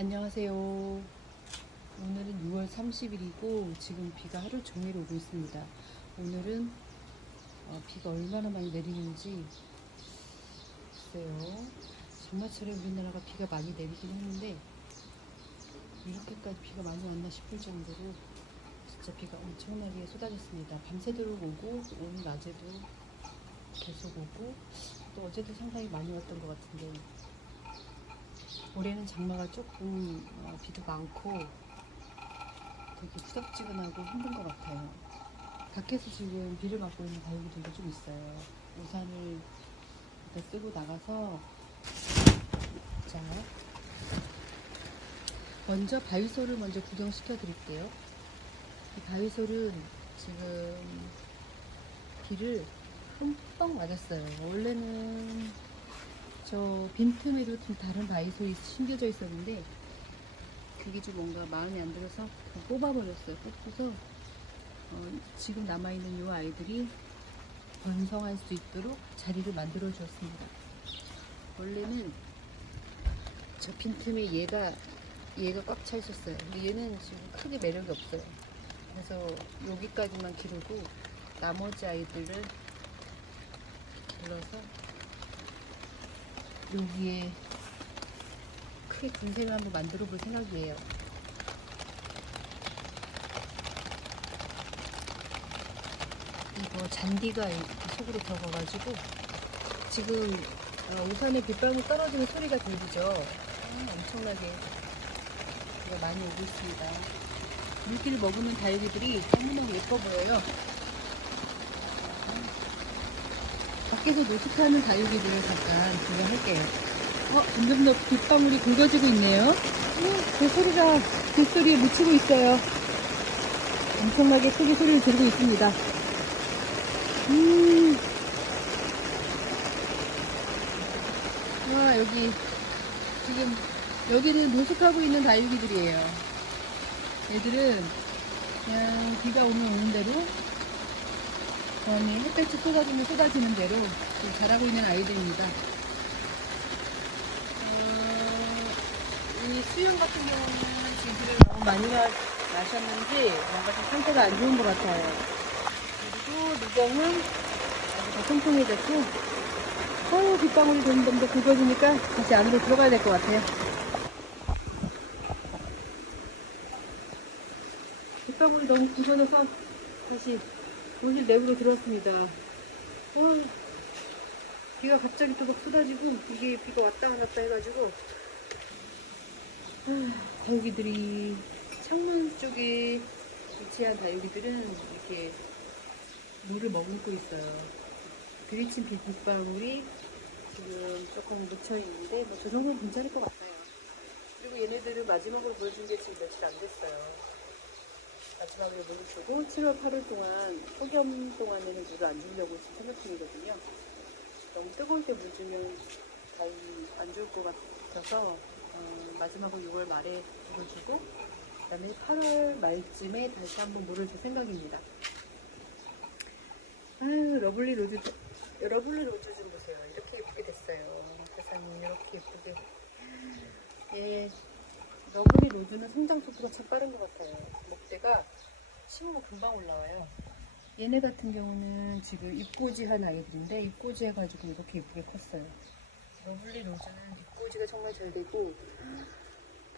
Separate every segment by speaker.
Speaker 1: 안녕하세요. 오늘은 6월 30일이고 지금 비가 하루 종일 오고 있습니다. 오늘은 어, 비가 얼마나 많이 내리는지 글쎄요. 장마철에 우리나라가 비가 많이 내리긴 했는데 이렇게까지 비가 많이 왔나 싶을 정도로 진짜 비가 엄청나게 쏟아졌습니다. 밤새도록 오고 오늘 낮에도 계속 오고 또 어제도 상당히 많이 왔던 것 같은데 올해는 장마가 조금 어, 비도 많고 되게 후덥지근하고 힘든 것 같아요. 밖에서 지금 비를 맞고 있는 가족들도 좀 있어요. 우산을 일단 쓰고 나가서 자 먼저 바위소를 먼저 구경시켜 드릴게요. 이 바위솔은 지금 비를 흠뻑 맞았어요. 원래는 저 빈틈에도 좀 다른 바위솔이 심겨져 있었는데 그게 좀 뭔가 마음에 안 들어서 뽑아버렸어요. 뽑고서 어, 지금 남아있는 이 아이들이 번성할 수 있도록 자리를 만들어 주었습니다. 원래는 저 빈틈에 얘가 얘가 꽉 차 있었어요. 근데 얘는 지금 크게 매력이 없어요. 그래서 여기까지만 기르고 나머지 아이들을 길러서 여기에 크게 군생을 한번 만들어 볼 생각이에요. 이거 잔디가 이 속으로 들어가가지고 지금 어, 우산에 빗방울 떨어지는 소리가 들리죠? 아, 엄청나게 많이 오고 있습니다. 물기를 머무는 다육이들이 너무너무 예뻐 보여요. 밖에서 노숙하는 다육이들을 잠깐 구경할게요. 어, 점점 더 빗방울이 굵어지고 있네요. 음, 그 소리가 빗소리에 묻히고 있어요. 엄청나게 크게 소리를 지르고 있습니다. 음. 와, 여기, 지금, 여기는 노숙하고 있는 다육이들이에요. 얘들은 그냥 비가 오면 오는 대로 아니 햇볕이 쏟아지면 쏟아지는 대로 자라고 있는 아이들입니다. 어, 이 수영 같은 경우는 지금 너무 많이 마, 마셨는지 뭔가 좀 상태가 안 좋은 것 같아요. 그리고 누경은 아주 더 통통해졌고 어우 빗방울이 점점 더 굵어지니까 다시 안으로 들어가야 될 것 같아요. 빗방울이 너무 굵어져서 다시 오늘 내부로 들어왔습니다. 어, 비가 갑자기 또 막 쏟아지고 이게 비가 왔다 갔다 해가지고 아, 다육이들이 창문 쪽에 위치한 다육이들은 이렇게 물을 머금고 있어요. 비리친 빗방울이 지금 조금 묻혀 있는데 뭐 저 정도는 괜찮을 것 같아요. 그리고 얘네들을 마지막으로 보여준 게 지금 며칠 안 됐어요. 마지막에 물을 주고 7월, 8월 동안 폭염 동안에는 물을 안 주려고 지금 생각 중이거든요. 너무 뜨거울 때 물 주면 거의 안 좋을 것 같아서 어, 마지막으로 6월 말에 물을 주고 그다음에 8월 말쯤에 다시 한번 물을 줄 생각입니다. 아유 러블리 로즈 러블리 로즈 좀 보세요. 이렇게 예쁘게 됐어요. 세상에 이렇게 예쁘게 예 러블리 로즈는 성장 속도가 참 빠른 것 같아요. 금방 올라와요. 얘네 같은 경우는 지금 입꼬지 한 아이들인데 입꼬지 해가지고 이렇게 예쁘게 컸어요. 러블리 로즈는 입꼬지가 정말 잘 되고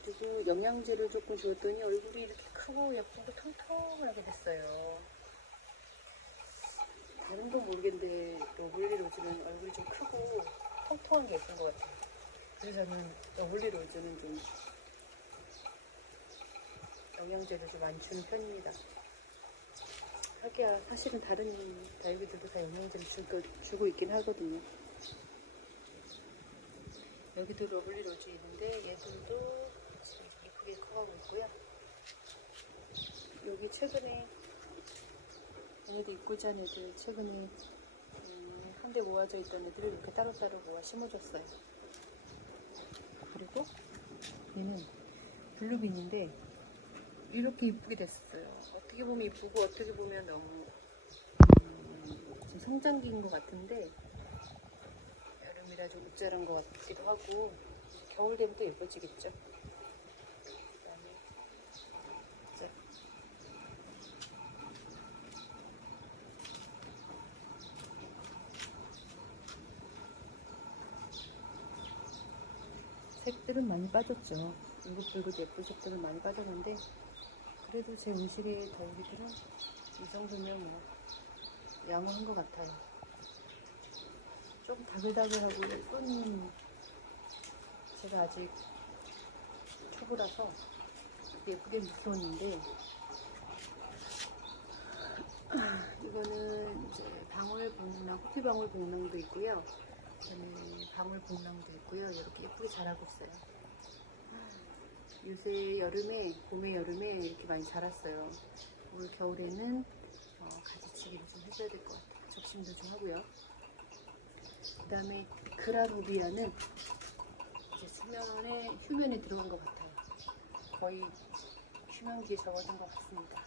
Speaker 1: 그리고 영양제를 조금 줬더니 얼굴이 이렇게 크고 예쁘고 통통하게 됐어요. 다른 건 모르겠는데 러블리 로즈는 얼굴이 좀 크고 통통한 게 예쁜 것 같아요. 그래서 저는 러블리 로즈는 좀 영양제를 좀 안 주는 편입니다. 하기야 사실은 다른 다육이들도 다 영양제를 주고, 있긴 하거든요. 여기도 러블리 로즈 있는데 얘들도 이쁘게 커가고 있고요. 여기 최근에 얘네도 입고자 한 애들 최근에 음, 한대 모아져 있던 애들을 이렇게 따로따로 모아 심어줬어요. 그리고 얘는 블루빈인데 이렇게 이쁘게 됐어요. 어떻게 보면 이쁘고 어떻게 보면 너무 음, 성장기인 것 같은데 여름이라 좀 모자란 것 같기도 하고 겨울 되면 또 예뻐지겠죠. 색들은 많이 빠졌죠. 울긋불긋 예쁜 색들은 많이 빠졌는데 그래도 제 음식의 덜기들은 이 정도면 뭐 양호한 것 같아요. 좀 다글다글하고 예쁜 제가 아직 초보라서 예쁘게 무서웠는데 이거는 이제 방울 복랑, 커피 방울 복랑도 있고요. 그다음에 방울 복랑도 있고요. 이렇게 예쁘게 자라고 있어요. 요새 여름에, 봄에 여름에 이렇게 많이 자랐어요. 올 겨울에는 어, 가지치기를 좀 해줘야 될 것 같아요. 접심도 좀 하고요. 그 다음에 그라루비아는 이제 수면에 휴면에 들어간 것 같아요. 거의 휴면기에 접어든 것 같습니다.